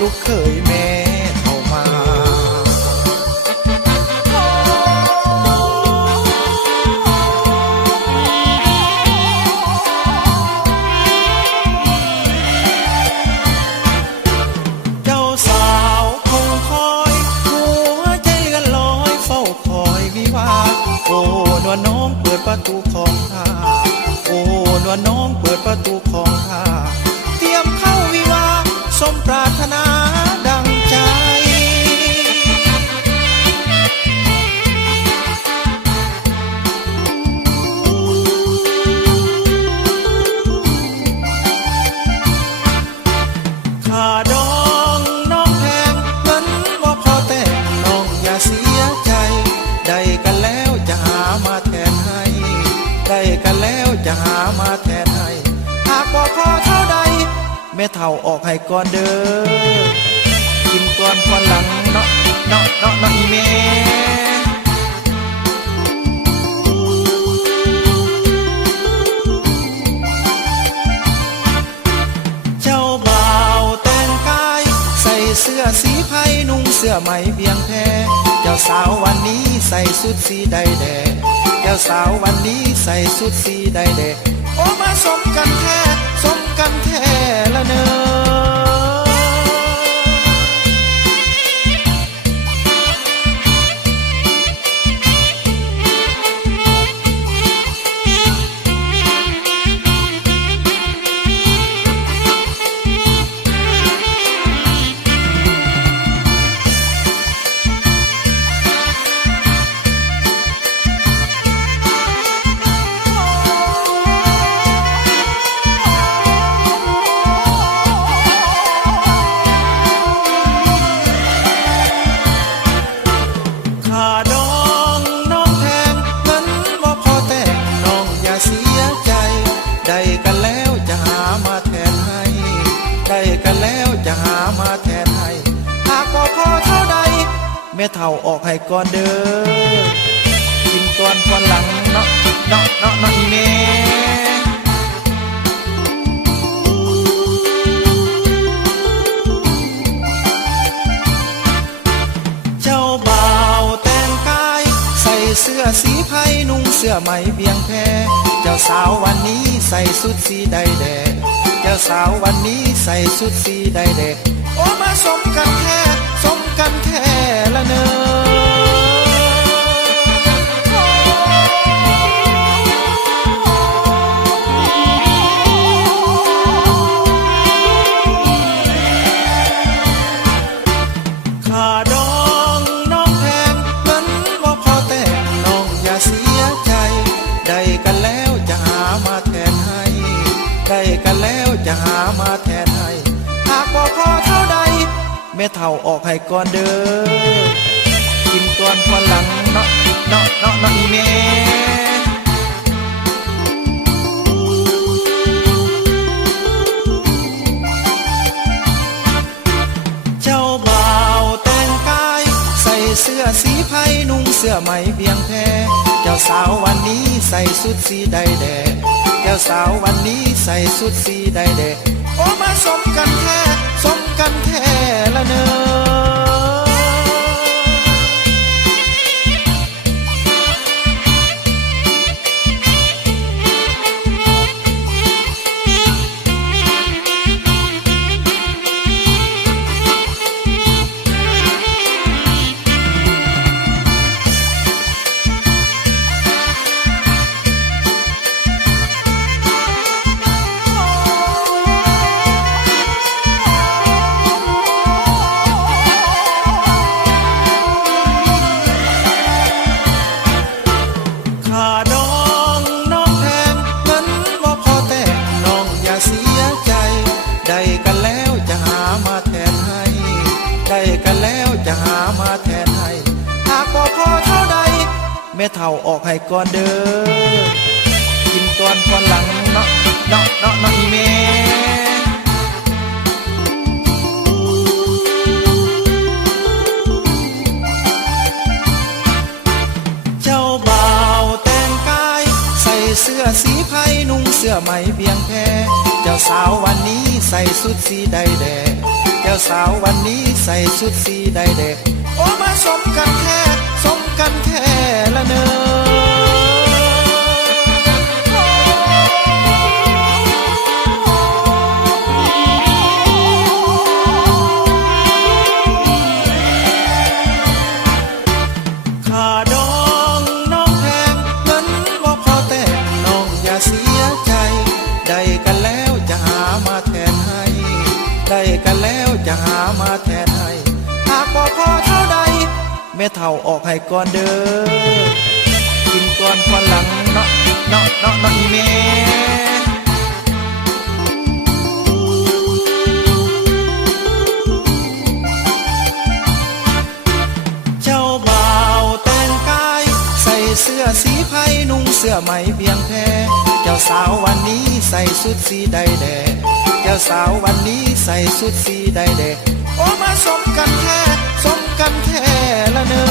ลูกเคยแม่เข้ามาเจ้าสาวคงคอยหัวใจเลื่อนลอยเฝ้าคอยวิวาโอ้นวลน้องเปิดประตูของท่าโอ้นวลน้องเปิดประตูของท่าเตรียมเข้าวิวาสมปรารถนาดังใจค่าดองน้องแพงเงินบ่พอแต่งน้องอย่าเสียใจได้กันแล้วจะหามาแทนให้ได้กันแล้วจะหามาแทนให้หากบ่พอเท่าใดแม่เฒ่าออกให้ก่อนเด้อกินก่อนพอหลังเนาะเนาะเนาะเนาะอีแม่เจ้าบ่าวแต่งกายใส่เสื้อสีไผ่นุ่งเสื้อไหมเบียงแพเจ้าสาววันนี้ใส่สุดสีใดแดงเจ้าสาววันนี้ใส่สุดสีใดแดงโอ้มาสมกันแท้สมกันแท้ละเนอได้กันแล้วจะหามาแทนให้ได้กันแล้วจะหามาแทนให้หากบ่พอเท่าใดแม่เฒ่าออกให้ก่อนเด้อกินก่อนพอหลังเนาะเนาะเนาะเนาะอีแม่เจ้าบ่าวแต่งกายใส่เสื้อสีไผ่นุ่งเสื้อไหมเบียงแพเจ้าสาววันนี้ใส่สุดสีใดแดงเจ้าสาววันนี้ใส่สุดสีใดแดงโอ้มาสมกันแท้สมกันแท้ละเนอค่าดองน้องแพงเงินบ่พอแต่งน้องอย่าเสียใจได้กันแล้วจะหามาแทนให้ได้กันแล้วจะหามาแทนให้หากบ่พอเท่าใดแม่เฒ่าออกให้ก่อนเด้อกินก่อนพอหลังเนาะเนาะเนาะเนาะอีแม่เจ้าบ่าวแต่งกายใส่เสื้อสีไผ่นุ่งเสื้อไหมเบียงแพเจ้าสาววันนี้ใส่สุดสีใดแดงเจ้าสาววันนี้ใส่สุดสีใดแดงโอ้มาสมกันแท้สมกันแท้ละเนอได้กันแล้วจะหามาแทนให้ได้กันแล้วจะหามาแทนให้หากบ่พอเท่าใดแม่เฒ่าออกให้ก่อนเด้อกินก่อนพอหลังเนาะเนาะเนาะเนาะอีแม่เจ้าบ่าวแต่งกายใส่เสื้อสีไผ่นุ่งเสื้อไหมเบียงแพเจ้าสาววันนี้ใส่สุดสีใดแดง จ้าสาววันนี้ใส่ชุดสีใดเด็กโอ้มาสมกันแท้สมกันแท้ละเนอค่าดองน้องแพงเงินบ่พอแต่งน้องอย่าเสียใจได้กันแล้วจะหามาแทนให้ได้กันแล้วจะหามาแทนให้หากบ่พอเท่าใดแม่เฒ่าออกให้ก่อนเด้อกินก่อนพอหลังเนาะเนาะเนาะเนาะอีแม่เจ้าบ่าวแต่งกายใส่เสื้อสีไผ่นุ่งเสื้อไหมเบียงแพเจ้าสาววันนี้ใส่ชุดสีใดแดงเจ้าสาววันนี้ใส่ชุดสีใดแดงโอ้มาสมกันแท้สมกันแท้ละเนอ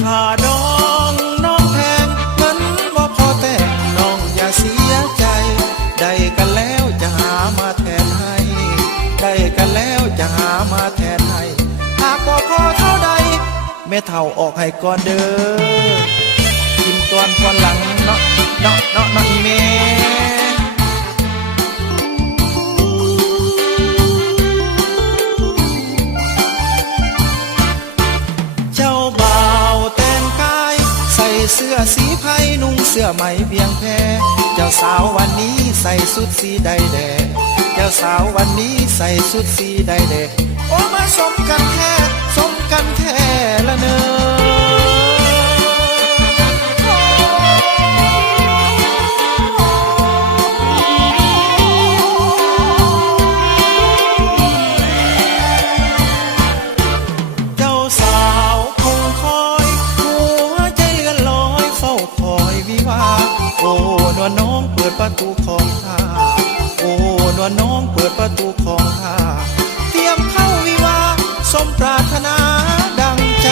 ค่าดองน้องแพงเงินบ่พอแต่งน้องอย่าเสียใจได้กันแล้วจะหามาแทนให้ได้กันแล้วจะหามาแทนให้หากบ่พอเท่าใดแม่เฒ่าออกให้ก่อนเด้อกินก่อนพอหลังเนาะเนาะเนาะเนาะอีแม่เจ้าบ่าวแต่งกายใส่เสื้อสีไผ่นุ่งเสื้อไหมเบียงแพเจ้าสาววันนี้ใส่ชุดสีใดแดงเจ้าสาววันนี้ใส่ชุดสีใดแดงโอ้มาสมกันแท้สมกันแท้ละเนอเจ้าสาวคงคอยหัวใจเลื่อนลอยเฝ้าคอยวิวาโอ้นวลน้องเปิดประตูของข้าโอ้นวลน้องเปิดประตูของข้าเตรียมเข้าวิวาสมปรารถนาดังใจ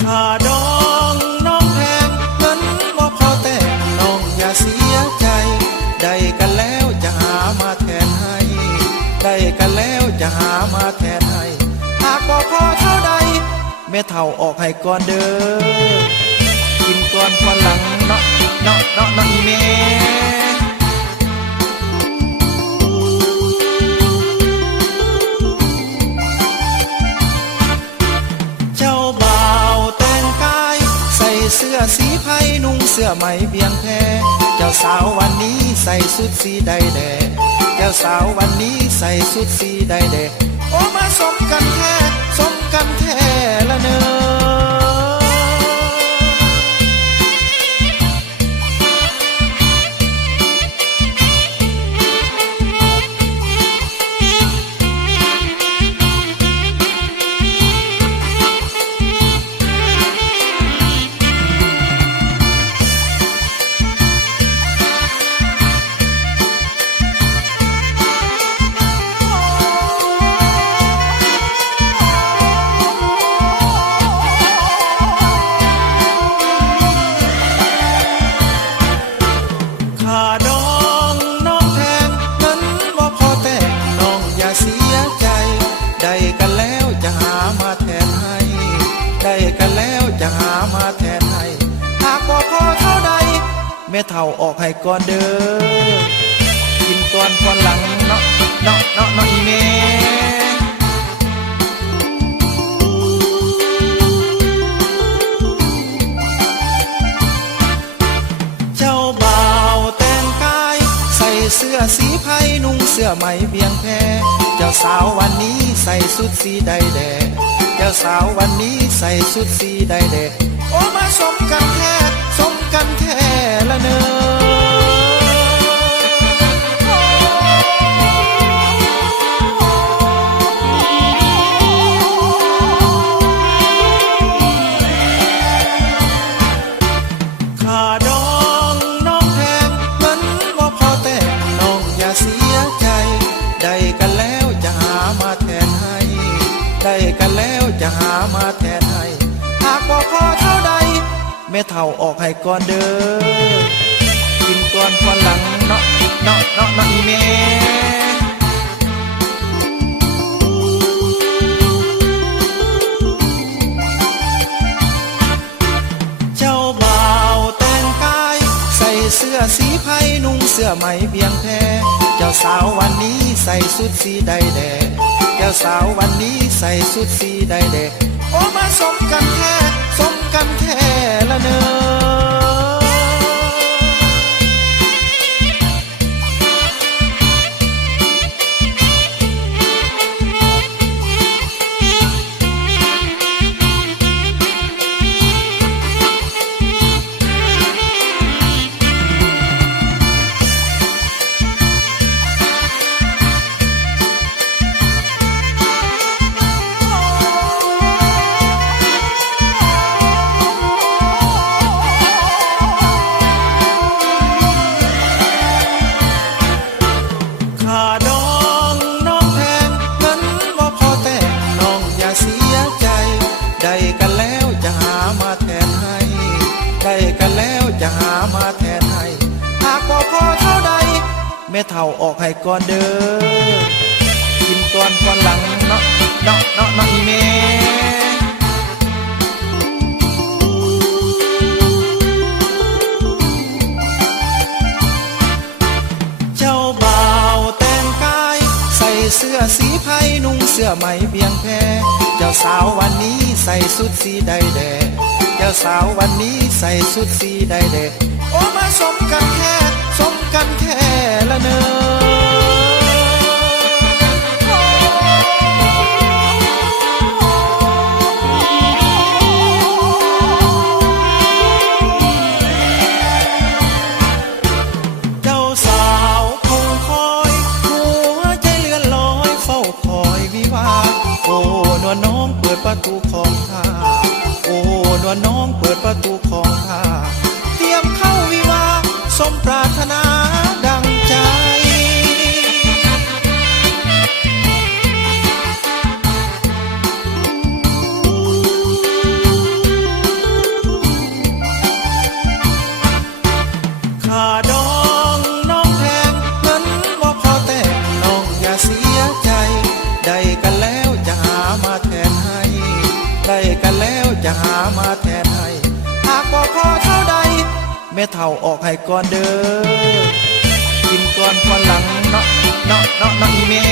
ค่าดองน้องแพงเงินบ่พอแต่งน้องอย่าเสียใจได้กันแล้วจะหามาแทนให้ได้กันแล้วจะหามาแทนให้หากบ่พอเท่าใดแม่เฒ่าออกให้ก่อนเด้อกินก่อนพอหลังเนาะเนาะเนาะเนาะอีแม่เจ้าบ่าวแต่งกายใส่เสื้อสีไผ่นุ่งเสื้อไหมเบียงแพเจ้าสาววันนี้ใส่ชุดสีใดแดงเจ้าสาววันนี้ใส่ชุดสีใดแดงโอ้มาสมกันแท้สมกันแท้ละเนอค่าดองน้องแพงเงินบ่พอแต่งน้องอย่าเสียใจได้กันแล้วจะหามาแทนให้ได้กันแล้วจะหามาแทนให้หากบ่พอเท่าใดแม่เฒ่าออกให้ก่อนเด้อกินก่อนพอหลังเนาะเนาะเนาะเนาะอีแม่ เสื้อสีไผ่นุ่งเสื้อ สื้อไหมเบียงแพเจ้าสาววันนี้ใส่สุดสีใดแดงเจ้าสาววันนี้ใส่สุดสีใดแดงโอ้มาสมกันแท้สมกันแท้ละเนอค่าดองน้องแพงเงินบ่พอแต่งน้องอย่าเสียใจได้กันแล้วจะหามาแทนให้ได้กันแล้วจะหามาแทนให้หากบ่พอเท่าใดแม่เฒ่าออกให้ก่อนเด้อกินก่อนพอหลังเนาะอีแม่เจ้าบ่าวแต่งกายใส่เสื้อสีไผ่นุ่งเสื้อไหมเบียงแพเจ้าสาววันนี้ใส่สุดสีใดแดงเจ้าสาววันนี้ใส่สุดสีใดแดงโอ้มาสมกันแท้สมกันแท้ละเนอค่าดองน้องแพงเงินบ่พอแต่งน้องอย่าเสียใจได้กันแล้วจะหามาแทนให้ได้กันแล้วจะหามาแทนให้หากบ่พอเท่าใดแม่เฒ่าออกให้ก่อนเด้อกินก่อนพอหลังเนาะอีแม่เจ้าบ่าวแต่งกายใส่เสื้อสีไผ่นุ่งเสื้อไหมเบียงแพเจ้าสาววันนี้ใส่สุดสีใดแดงเจ้าสาววันนี้ใส่สุดสีใดแดงโอ้มาสมกันแท้สมกันแท้ละเนอเจ้าสาวคงคอยหัวใจเลื่อนลอยเฝ้าคอยวิวาโอ้นวลน้องเปิดประตูของข้าโอ้นวลน้องเปิดประตูของข้าเตรียมเข้าวิวาสมปรารถนาดังใจค่าดองน้องแพงเงินบ่พอแต่งน้องอย่าเสียใจได้กันแล้วจะหามาแทนให้ได้กันแล้วจะหามาแทนให้หากบ่พอเท่าใดแม่เฒ่าออกให้ก่อนเด้อกินก่อนพอหลังเนาะอีแม่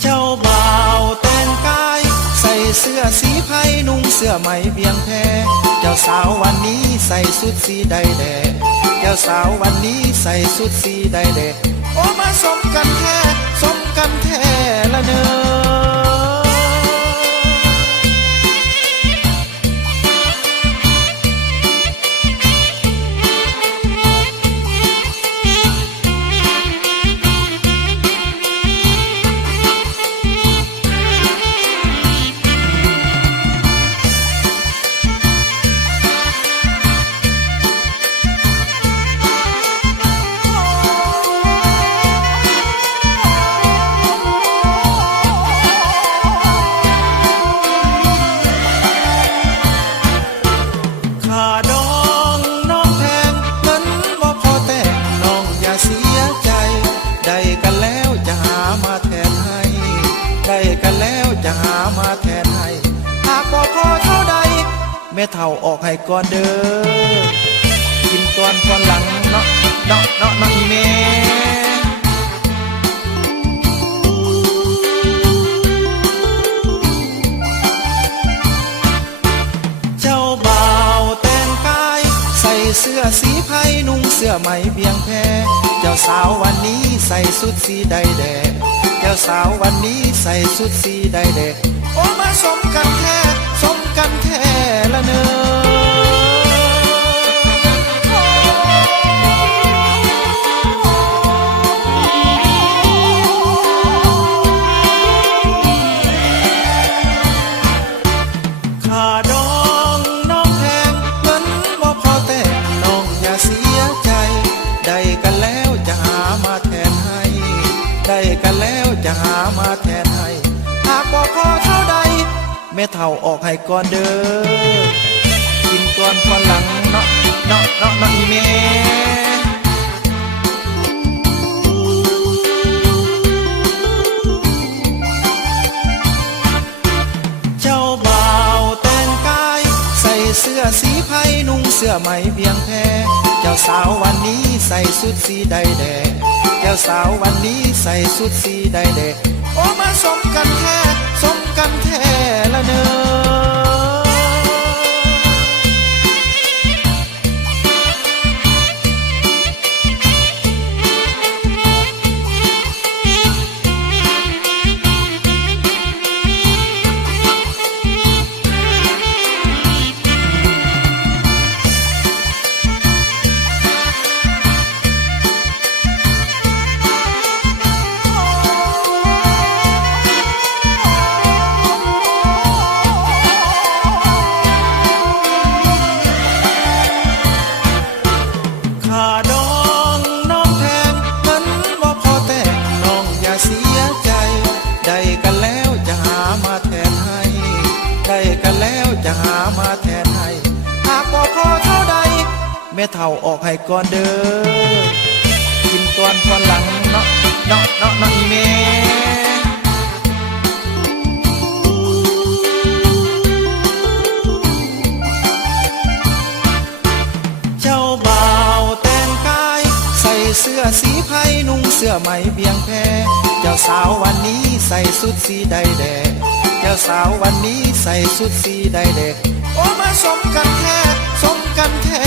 เจ้าบ่าวแต่งกายใส่เสื้อสีไผ่นุ่งเสื้อไหมเบียงแพเจ้าสาววันนี้ใส่สุดสีใดแดงเจ้าสาววันนี้ใส่สุดสีใดแดงโอ้มาสมกันแท้สมกันแท้ละเนอค่าดองน้องแพงเงินบ่พอแต่งน้องอย่าเสียใจได้กันแล้วจะหามาแทนให้ได้กันแล้วจะหามาแทนให้หากบ่พอเท่าใดแม่เฒ่าออกให้ก่อนเด้อกินก่อนพอหลังเนาะอีแม่ เจ้า ส่เสื้อสีไผ่นุ่งเสื้อไหมเบียงแพเจ้าสาววันนี้ใส่สุดสีใดแดงเจ้าสาววันนี้ใส่สุดสีใดแดงโอ้มาสมกันแท้สมกันแท้ละเนอขาดองน้องแพงเงินบ่พอแต่น้องอย่าเสียใจได้กันแล้วจะหามาแทนให้ได้กันแล้วจะหามาแทนให้หากบ่พอเท่าใดแม่เฒ่าออกให้ก่อนเด้อกินก่อนพอหลังเนาะเนาะเนาะเนาะอีแม่เจ้าบ่าวแต่งกายใส่เสื้อสีไผ่นุ่งเสื้อไหมเบียงแพเจ้าสาววันนี้ใส่สุดสีใดแดงเจ้าสาววันนี้ใส่สุดสีใดแดงโอ้มาสมกันแท้สมกันแท้ละเนอขาดองน้องแพงเงินบ่พอแต่น้องอย่าเสียใจได้กันแล้วจะหามาแทนให้ได้กันแล้วจะหามาแทนให้หากบ่พอเท่าใดแม่เฒ่าออกให้ก่อนเด้อกินก่อนพอหลังเนาะเนาะเนาะเนาะอีแม่เจ้าบ่าวแต่งกายใส่เสื้อสีไผ่นุ่งเสื้อไหมเบียงแพเจ้าสาววันนี้ใส่สุดสีใดแดงเจ้าสาววันนี้ใส่สุดสีใดแดงโอ้มาสมกันแท้สมกันแท้